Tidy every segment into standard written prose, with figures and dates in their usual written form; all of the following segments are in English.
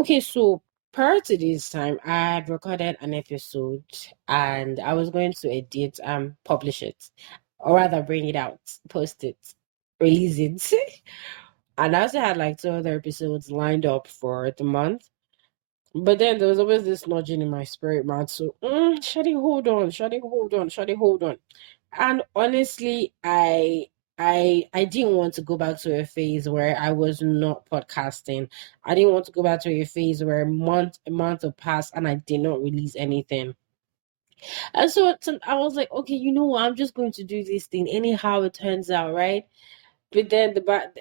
Okay, so prior to this time, I had recorded an episode and I was going to edit and publish it, or rather bring it out, post it, release it. And I also had like two other episodes lined up for the month. But then there was always this nudging in my spirit, man. So, Shadi, hold on, Shadi, hold on, Shadi, hold on. And honestly, I didn't want to go back to a phase where I was not podcasting. I didn't want to go back to a phase where a month had passed and I did not release anything. And so I was like, okay, you know what? I'm just going to do this thing anyhow it turns out, right? But then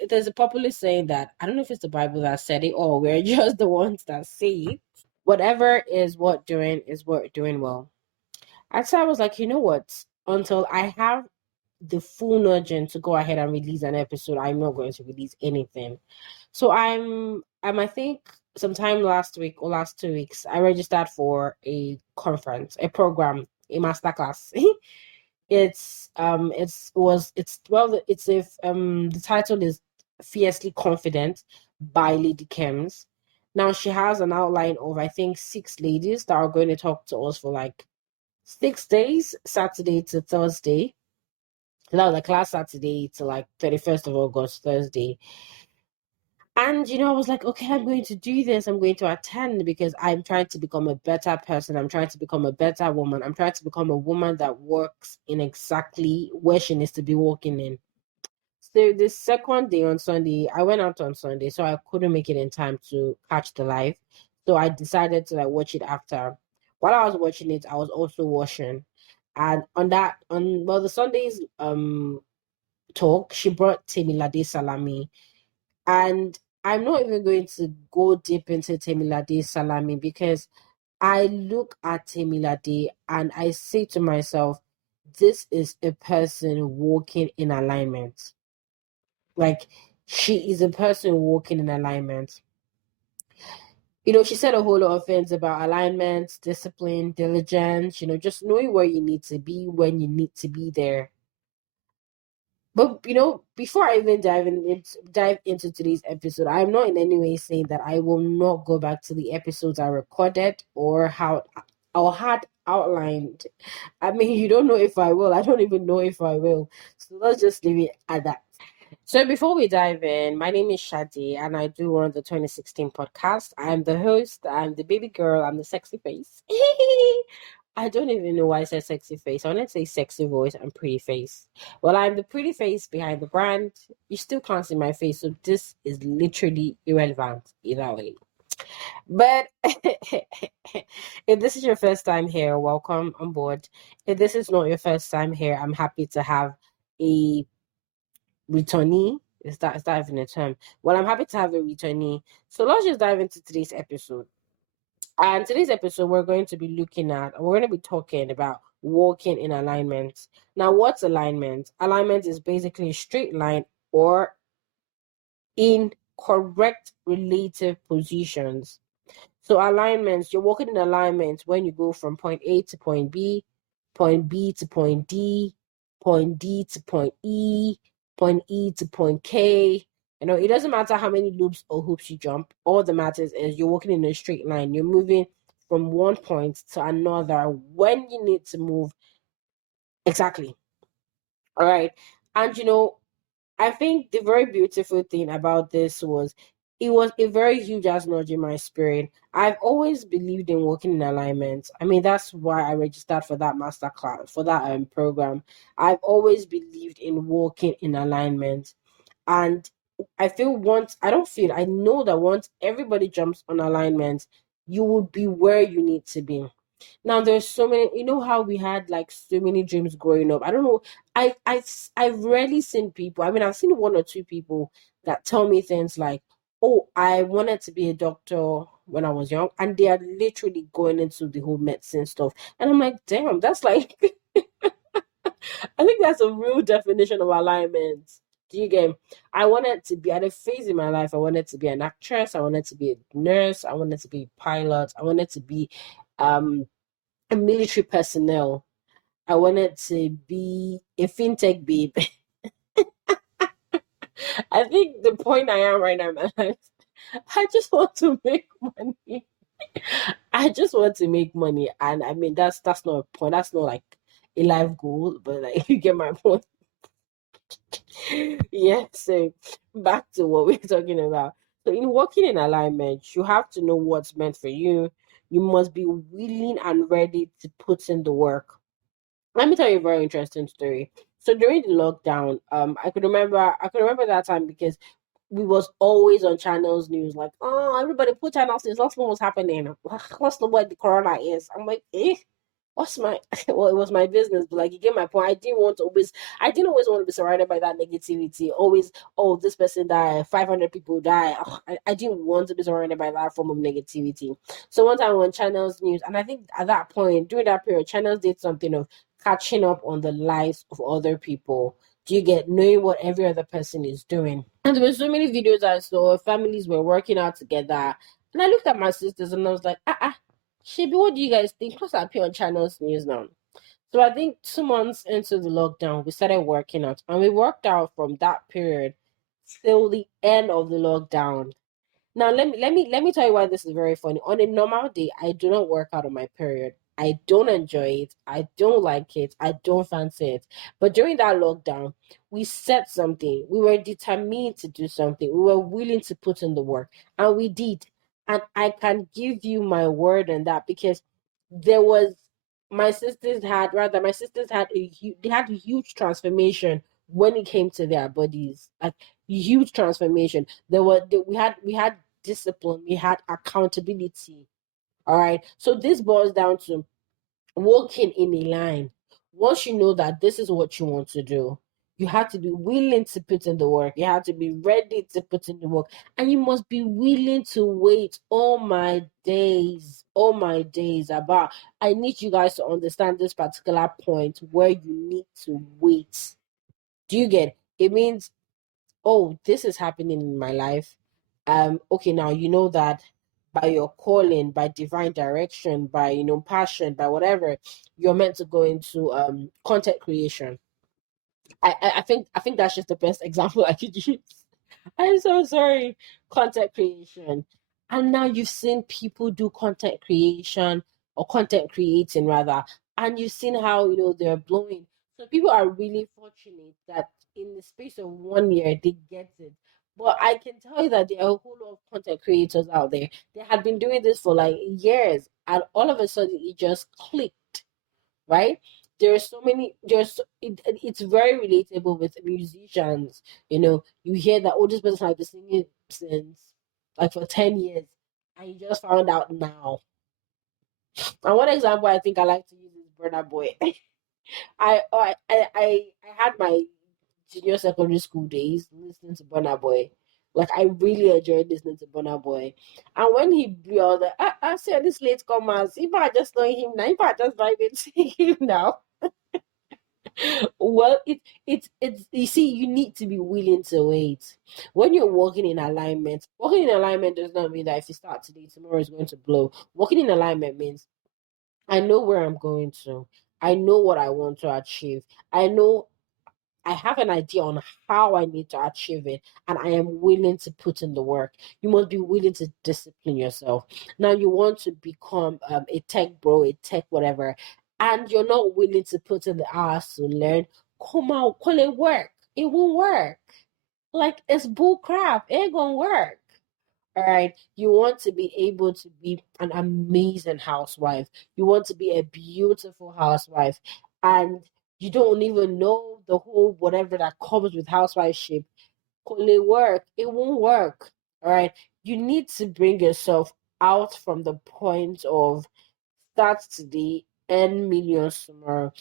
there's a popular saying that I don't know if it's the Bible that said it or we're just the ones that say it. Whatever is what doing well. And so I was like, you know what? Until I have the full nudging to go ahead and release an episode, I'm not going to release anything. So I think sometime last week or last 2 weeks, I registered for a conference, a program, a masterclass. It's if the title is Fiercely Confident by Lady Kems. Now she has an outline of I think six ladies that are going to talk to us for like 6 days, Saturday to Thursday. That was like last Saturday to like 31st of August, Thursday. And I was like, okay, I'm going to do this. I'm going to attend because I'm trying to become a better person. I'm trying to become a better woman. I'm trying to become a woman that works in exactly where she needs to be working in. So the second day on Sunday, I went out on Sunday, so I couldn't make it in time to catch the live. So I decided to like watch it after. While I was watching it, I was also washing. And on well the Sunday's talk, she brought Temilade Salami. And I'm not even going to go deep into Temilade Salami because I look at Temilade and I say to myself, this is a person walking in alignment. Like she is a person walking in alignment. She said a whole lot of things about alignment, discipline, diligence, just knowing where you need to be when you need to be there. But before I even dive into today's episode, I'm not in any way saying that I will not go back to the episodes I recorded or had outlined. I mean, you don't know if I will. I don't even know if I will. So let's just leave it at that. So before we dive in, my name is Shadi and I do run the 2016 podcast. I'm the host, I'm the baby girl, I'm the sexy face. I don't even know why I said sexy face. I want to say sexy voice and pretty face. Well, I'm the pretty face behind the brand. You still can't see my face, so this is literally irrelevant either way. But if this is your first time here, welcome on board. If this is not your first time here, I'm happy to have a returnee. Is that even a term? Well, I'm happy to have a returnee. So let's just dive into today's episode. And today's episode, we're going to be talking about walking in alignment. Now, what's alignment? Alignment is basically a straight line or in correct relative positions. So alignments, you're walking in alignment when you go from point A to point B to point D to point point E to point K. It doesn't matter how many loops or hoops you jump. All that matters is you're walking in a straight line. You're moving from one point to another when you need to move. Exactly. All right. And I think the very beautiful thing about this was it was a very huge ass nudge in my spirit. I've always believed in working in alignment. I mean, that's why I registered for that master class, for that program. I've always believed in working in alignment. And I know that once everybody jumps on alignment, you will be where you need to be. Now there's so many. You know how we had like so many dreams growing up. I don't know. I've rarely seen people. I mean, I've seen one or two people that tell me things like, "Oh, I wanted to be a doctor when I was young," and they are literally going into the whole medicine stuff. And I'm like, "Damn, that's like." I think that's a real definition of alignment. Do you get? I wanted to be at a phase in my life. I wanted to be an actress. I wanted to be a nurse. I wanted to be a pilot. I wanted to be um a military personnel. I wanted to be a fintech babe. I think the point I am right now in my life, I just want to make money. I just want to make money, and I mean that's not a point. That's not like a life goal, but like you get my point. Yeah. So back to what we're talking about. So in working in alignment, you have to know what's meant for you. You must be willing and ready to put in the work. Let me tell you a very interesting story. So during the lockdown, I could remember that time because we was always on channels news like, oh, everybody put channels news, let's know what's happening. Let's know what the corona is. I'm like, what's my well, it was my business, but like you get my point. I didn't always want to be surrounded by that negativity. Always, oh, this person died, 500 people die. Ugh, I didn't want to be surrounded by that form of negativity. So one time on channels news, and I think at that point, during that period, channels did something of catching up on the lives of other people. Do you get knowing what every other person is doing? And there were so many videos I saw, families were working out together. And I looked at my sisters and I was like, Shibi, what do you guys think? Plus, I appear on channels news now. So I think 2 months into the lockdown, we started working out. And we worked out from that period till the end of the lockdown. Now let me tell you why this is very funny. On a normal day, I do not work out on my period. I don't enjoy it. I don't like it. I don't fancy it. But during that lockdown, we set something. We were determined to do something. We were willing to put in the work, and we did. And I can give you my word on that because there was my sisters had they had a huge transformation when it came to their bodies. Like huge transformation. We had discipline, we had accountability. All right. So this boils down to walking in a line. Once you know that this is what you want to do, you have to be willing to put in the work. You have to be ready to put in the work. And you must be willing to wait all my days. About I need you guys to understand this particular point where you need to wait. Do you get it? Means, oh, this is happening in my life. Okay, now you know that by your calling, by divine direction, by passion, by whatever, you're meant to go into content creation. I think that's just the best example I could use. I'm so sorry. Content creation. And now you've seen people do content creation or content creating rather, and you've seen how they're blowing. So people are really fortunate that in the space of 1 year they get it. But I can tell you that there are a whole lot of content creators out there. They had been doing this for like years, and all of a sudden it just clicked, right? It's very relatable with musicians. You hear that, oh, this person has been singing since like for 10 years, and you just found out now. And one example I think I like to use is Burna Boy. I had my junior secondary school days listening to Burna Boy. Like I really enjoyed listening to Burna Boy. And when he blew out the I said this late comers, if I just know him now, if I just vibe into him now. Well, it's you see, you need to be willing to wait. When you're working in alignment, working in alignment does not mean that if you start today, tomorrow is going to blow. Working in alignment means I know where I'm going to. I know what I want to achieve. I have an idea on how I need to achieve it, and I am willing to put in the work. You must be willing to discipline yourself. Now, you want to become a tech bro, a tech whatever, and you're not willing to put in the hours to learn. Come out, call it work. It won't work. Like it's bull crap. It ain't gonna work. All right. You want to be able to be an amazing housewife. You want to be a beautiful housewife. And you don't even know the whole whatever that comes with housewifeship. Will it work? It won't work. All right. You need to bring yourself out from the point of start today, earn millions tomorrow.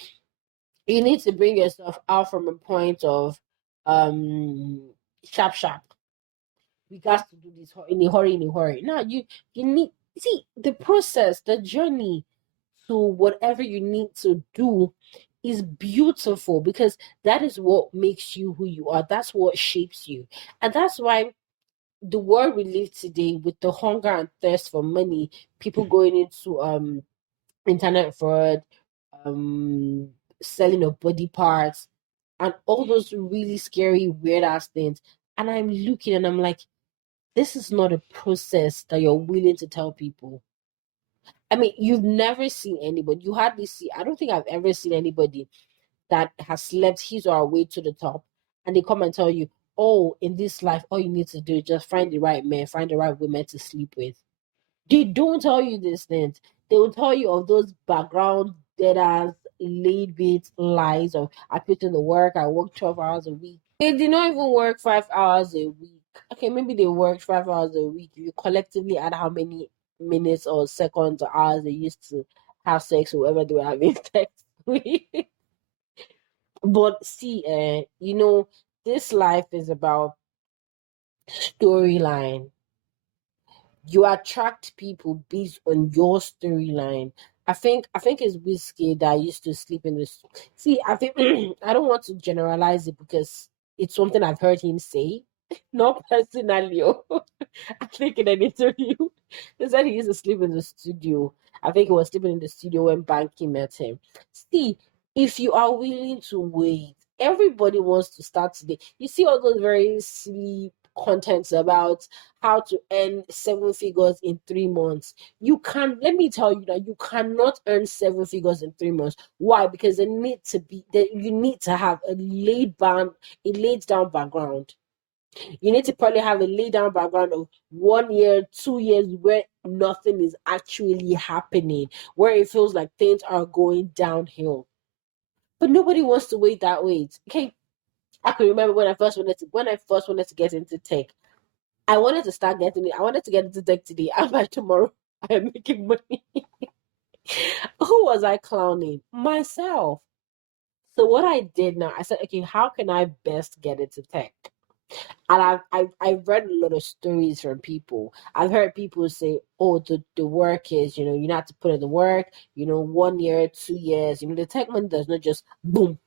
You need to bring yourself out from a point of sharp sharp, we got to do this in a hurry, in a hurry. Now you need see the process, the journey to whatever you need to do is beautiful because that is what makes you who you are. That's what shapes you. And that's why the world we live today with the hunger and thirst for money, people going into internet fraud, um selling of body parts and all those really scary weird ass things. And I'm looking and I'm like, this is not a process that you're willing to tell people. I mean, you've never seen anybody, you hardly see, I don't think I've ever seen anybody that has slept his or her way to the top and they come and tell you, oh, in this life, all you need to do is just find the right man, find the right woman to sleep with. They don't tell you these things. They will tell you of those background dead ass laid bit lies of I put in the work, I work 12 hours a week. They did not even work 5 hours a week. Okay, maybe they worked 5 hours a week. You collectively add how many minutes or seconds or hours they used to have sex, whoever they were having sex with. But see, this life is about storyline. You attract people based on your storyline. I think it's Whiskey that used to sleep in this. See, I think I don't want to generalize it because it's something I've heard him say, not personally. I think in an interview, he said he used to sleep in the studio. I think he was sleeping in the studio when Banky met him. See, if you are willing to wait, everybody wants to start today. You see all those very silly contents about how to earn 7 figures in 3 months. You can Let me tell you that you cannot earn 7 figures in 3 months. Why? Because they need to be that you need to have a laid down background. You need to probably have a laid down background of 1 year, 2 years where nothing is actually happening, where it feels like things are going downhill. But nobody wants to wait that wait. Okay. I can remember when I first wanted to get into tech. I wanted to start getting it. I wanted to get into tech today, and by tomorrow, I am making money. Who was I clowning? Myself. So what I did now, I said, okay, how can I best get into tech? And I've read a lot of stories from people. I've heard people say, oh, the work is, you have to put in the work, 1 year, 2 years, the tech money does not just boom.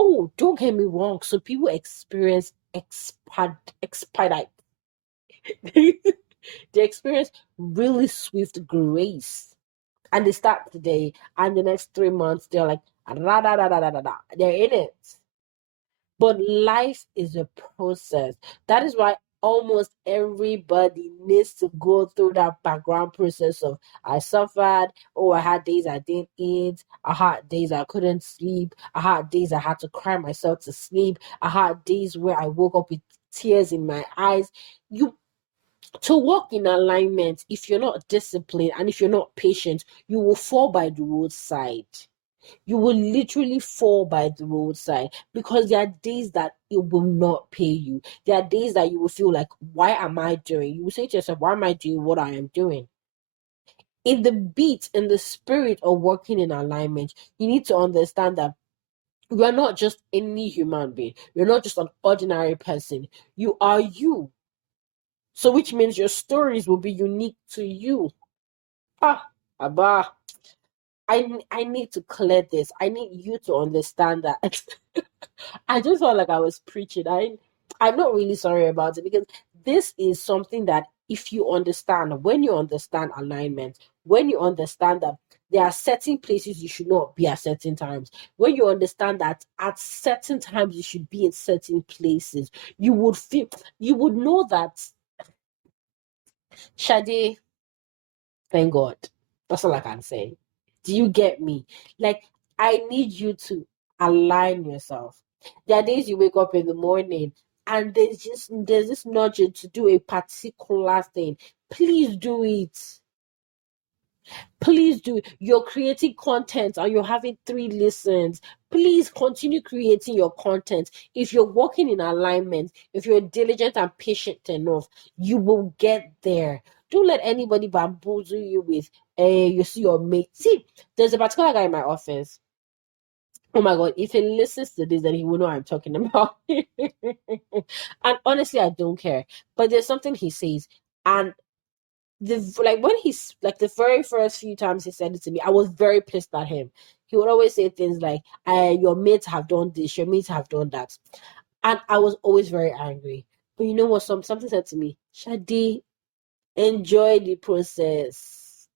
Oh, don't get me wrong. So people experience expedite. They experience really swift grace. And they start today, and the next 3 months, they're like, da, da, da, da, da, da, da. They're in it. But life is a process. That is why almost everybody needs to go through that background process of I suffered, oh, I had days I didn't eat, I had days I couldn't sleep, I had days I had to cry myself to sleep, I had days where I woke up with tears in my eyes. You To walk in alignment, if you're not disciplined and if you're not patient, you will fall by the roadside. You will literally fall by the roadside because there are days that it will not pay you. There are days that you will feel like, why am I doing? You will say to yourself, why am I doing what I am doing? In the beat, in the spirit of working in alignment, you need to understand that you are not just any human being. You're not just an ordinary person. You are you. So which means your stories will be unique to you. Abba. I need to clear this. I need you to understand that. I just felt like I was preaching. I'm not really sorry about it because this is something that if you understand, when you understand alignment, when you understand that there are certain places you should not be at certain times, when you understand that at certain times you should be in certain places, you would know that Shade, thank God. That's all I can say. Do you get me? Like, I need you to align yourself. There are days you wake up in the morning and there's this nudging to do a particular thing. Please do it. Please do. You're creating content and you're having 3 listens. Please continue creating your content. If you're working in alignment, if you're diligent and patient enough, you will get there. Don't let anybody bamboozle you with, you see your mate. See, there's a particular guy in my office. Oh my God, if he listens to this, then he will know what I'm talking about. And honestly, I don't care. But there's something he says, and when he's like the very first few times he said it to me, I was very pissed at him. He would always say things like, your mates have done this, your mates have done that. And I was always very angry. But you know what? Something said to me, Shadi, enjoy the process.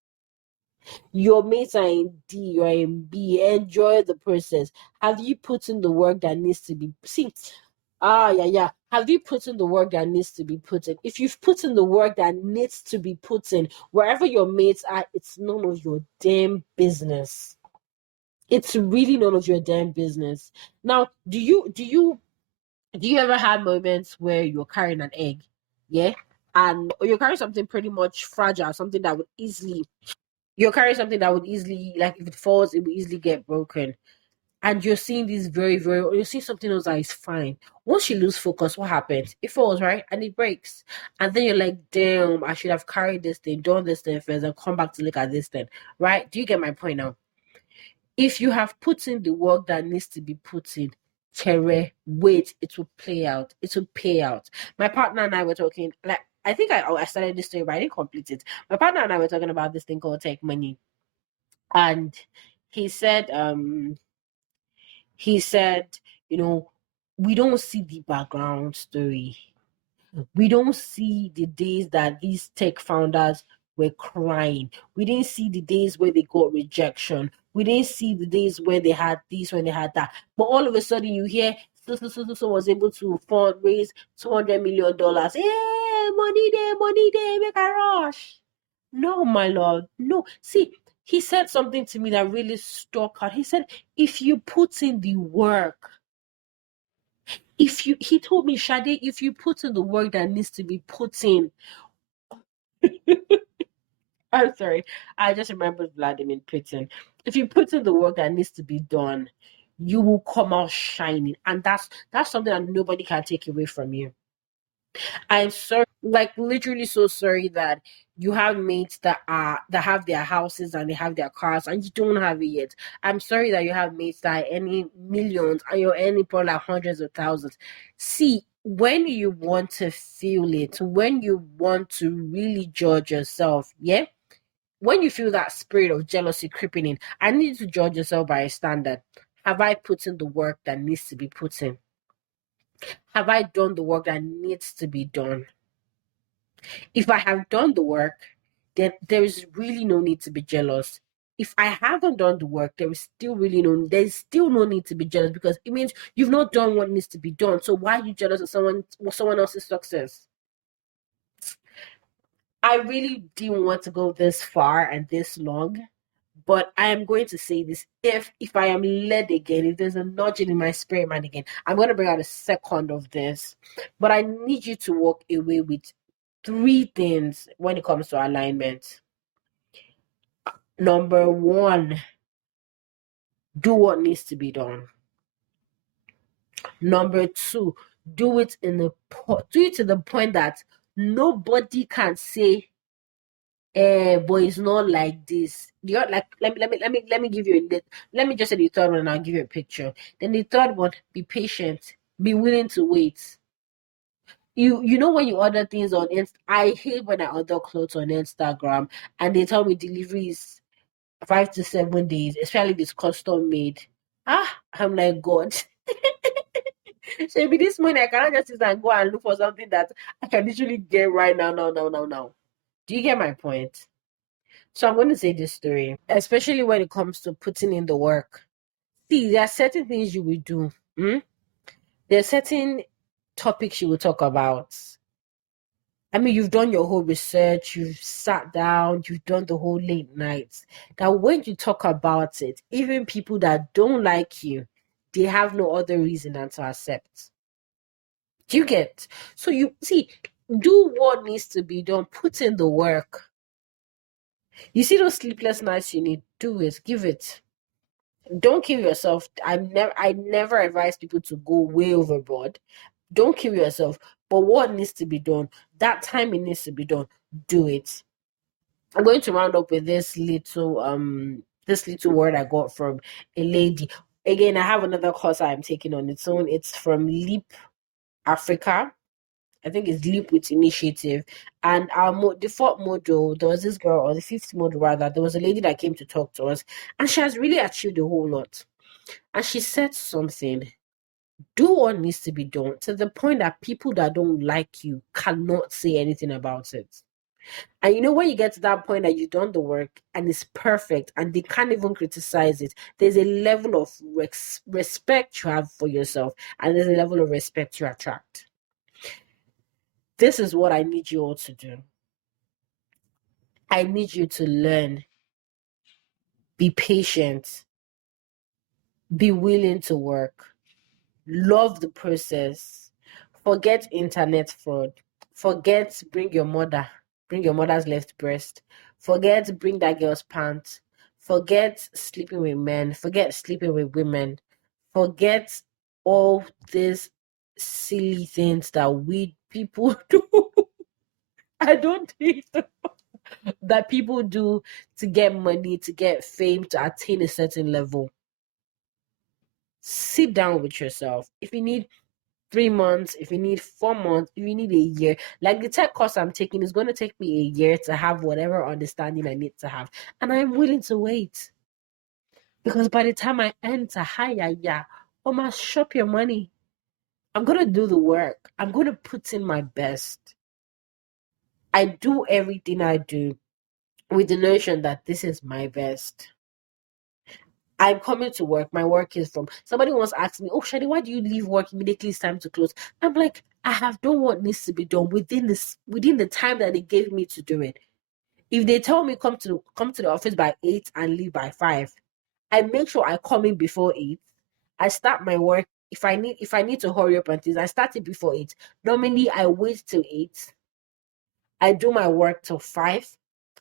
Your mates are in D, you're in B. Enjoy the process. Have you put in the work that needs to be? See, yeah. Have you put in the work that needs to be put in? If you've put in the work that needs to be put in, wherever your mates are, it's none of your damn business. It's really none of your damn business. Now, do you ever have moments where you're carrying an egg, yeah, and or you're carrying something pretty much fragile, something that would easily you're carrying something that would easily, like, if it falls, it would easily get broken, and you're seeing this or you see something else that is fine. Once you lose focus, what happens? It falls, right? And it breaks. And then you're like, damn, I should have carried this thing, done this thing first, and come back to look at this thing. Right? Do you get my point now? If you have put in the work that needs to be put in, Chere, wait, it will play out. It will pay out. My partner and I were talking, like, I think I started this story, but I didn't complete it. My partner and I were talking about this thing called tech money. And he said, um, he said, you know, we don't see the background story. We don't see the days that these tech founders were crying. We didn't see the days where they got rejection. We didn't see the days where they had this, when they had that. But all of a sudden, you hear so was able to fundraise $200 million. Yeah, money there, make a rush. No, my lord, no. See, he said something to me that really stuck out. He said, if you put in the work, he told me, Shade, if you put in the work that needs to be put in, I'm sorry, I just remembered Vladimir Putin. If you put in the work that needs to be done, you will come out shining, and that's something that nobody can take away from you. I'm sorry, like, literally so sorry that you have mates that have their houses and they have their cars and you don't have it yet. I'm sorry that you have mates that are earning millions and you're earning probably like hundreds of thousands. See, when you want to feel it, when you want to really judge yourself, yeah, when you feel that spirit of jealousy creeping in, I need you to judge yourself by a standard. Have I put in the work that needs to be put in? Have I done the work that needs to be done? If I have done the work, then there is really no need to be jealous. If I haven't done the work, there's still no need to be jealous, because it means you've not done what needs to be done. So why are you jealous of someone else's success? I really didn't want to go this far and this long, but I am going to say this. If I am led again, if there's a nudging in my spirit man again, I'm going to bring out a second of this. But I need you to walk away with three things when it comes to alignment. Number one, do what needs to be done. Number two, do it to the point that nobody can say, but it's not like this. You're like, let me give you let me just say the third one and I'll give you a picture. Then the third one, be patient, be willing to wait. You know, when you order things on I hate when I order clothes on Instagram and they tell me delivery is 5 to 7 days, especially if it's custom made. I'm like, God. So maybe this morning I cannot just sit and go and look for something that I can literally get right now, now. Do you get my point? So I'm going to say this story, especially when it comes to putting in the work. See, there are certain things you will do. There are certain topics you will talk about. I mean, you've done your whole research, you've sat down, you've done the whole late nights. That when you talk about it, even people that don't like you, they have no other reason than to accept. Do you get? So you see, do what needs to be done, put in the work. You see those sleepless nights you need, do it, give it. Don't kill yourself. I never advise people to go way overboard. Don't kill yourself. But what needs to be done, that time it needs to be done, do it. I'm going to round up with this little word I got from a lady. Again, I have another course I'm taking on its own. It's from Leap Africa. I think it's Leap with Initiative. And our the fourth module, there was this girl, or the fifth module rather, there was a lady that came to talk to us, and she has really achieved a whole lot. And she said something, do what needs to be done to the point that people that don't like you cannot say anything about it. And you know, when you get to that point that you've done the work and it's perfect and they can't even criticize it, there's a level of respect you have for yourself and there's a level of respect you attract. this is what I need you all to do. I need you to learn, be patient, be willing to work, love the process, forget internet fraud, forget bring your mother's left breast, forget bring that girl's pants, forget sleeping with men, forget sleeping with women, forget all these silly things that we people do. I don't think that people do to get money, to get fame, to attain a certain level. Sit down with yourself. If you need 3 months, if you need 4 months, if you need a year, like the tech course I'm taking is going to take me a year to have whatever understanding I need to have. And I'm willing to wait. Because by the time I enter, yeah, I must shop your money. I'm going to do the work. I'm going to put in my best. I do everything I do with the notion that this is my best. I'm coming to work. My work is from somebody once asked me, "Oh, Shadi, why do you leave work immediately? It's time to close." I'm like, I have done what needs to be done within the time that they gave me to do it. If they tell me come to the office by 8 and leave by 5, I make sure I come in before 8. I start my work. If I need to hurry up and things, I start it before 8. Normally I wait till 8. I do my work till 5.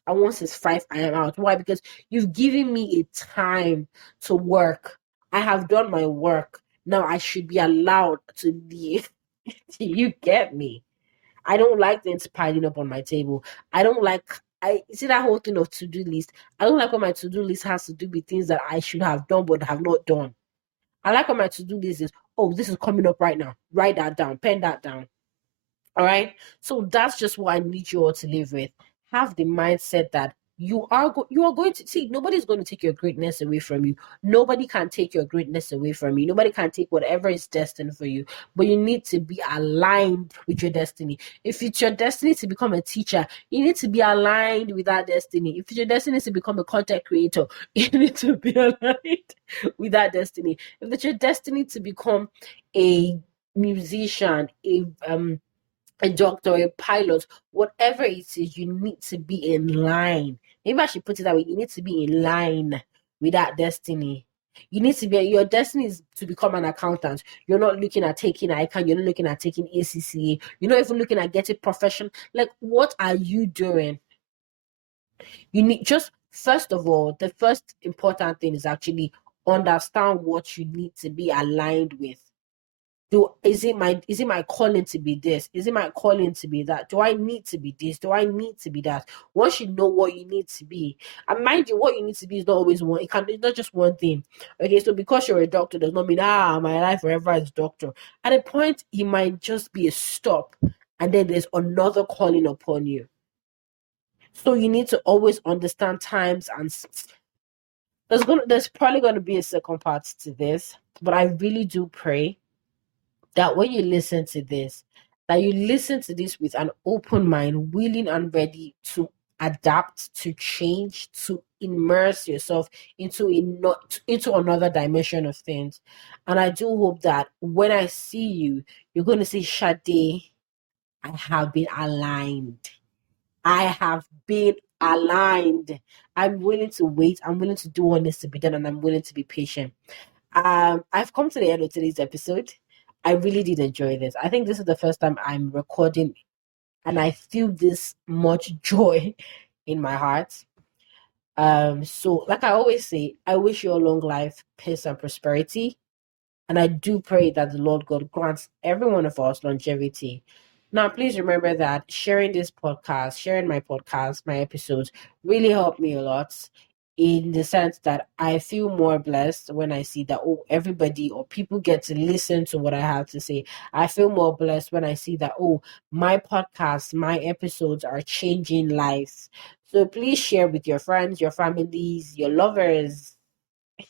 And once it's 5, I am out. Why? Because you've given me a time to work. I have done my work. Now I should be allowed to leave. You get me? I don't like things piling up on my table. I don't like I see that whole thing of to-do list. I don't like when my to-do list has to do with things that I should have done but have not done. I like when my to-do list is, oh, this is coming up right now. Write that down, pen that down. All right. So that's just what I need you all to live with. Have the mindset that you are going to see, nobody's going to take your greatness away from you. Nobody can take your greatness away from you. Nobody can take whatever is destined for you. But you need to be aligned with your destiny. If it's your destiny to become a teacher, you need to be aligned with that destiny. If it's your destiny to become a content creator, you need to be aligned with that destiny. If it's your destiny to become a musician, a doctor, a pilot, whatever it is, you need to be in line. Maybe I should put it that way. You need to be in line with that destiny. You need to be, your destiny is to become an accountant. You're not looking at taking ICANN, you're not looking at taking ACCA, you're not even looking at getting profession. Like, what are you doing? You need just, first of all, the first important thing is actually understand what you need to be aligned with. Is it my calling to be this? Is it my calling to be that? Do I need to be this? Do I need to be that? Once you know what you need to be, and mind you, what you need to be is not always one. It's not just one thing. Okay, so because you're a doctor does not mean my life forever is doctor. At a point, it might just be a stop, and then there's another calling upon you. So you need to always understand times, and there's probably going to be a second part to this, but I really do pray that when you listen to this, that you listen to this with an open mind, willing and ready to adapt, to change, to immerse yourself into another dimension of things. And I do hope that when I see you, you're going to say, Shade, I have been aligned. I have been aligned. I'm willing to wait. I'm willing to do what needs to be done, and I'm willing to be patient. I've come to the end of today's episode. I really did enjoy this. I think this is the first time I'm recording and I feel this much joy in my heart. So like I always say, I wish you a long life, peace and prosperity. And I do pray that the Lord God grants every one of us longevity. Now, please remember that sharing this podcast, sharing my podcast, my episodes really helped me a lot in the sense that I feel more blessed when I see that, oh, everybody or people get to listen to what I have to say. I feel more blessed when I see that, oh, my podcast, my episodes are changing lives. So please share with your friends, your families, your lovers.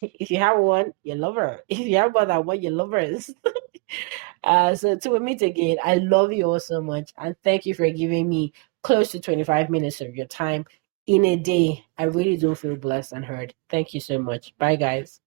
If you have one, you love her. If you have more than one, you love her. So till we meet again, I love you all so much. And thank you for giving me close to 25 minutes of your time in a day. I really do feel blessed and heard. Thank you so much. Bye, guys.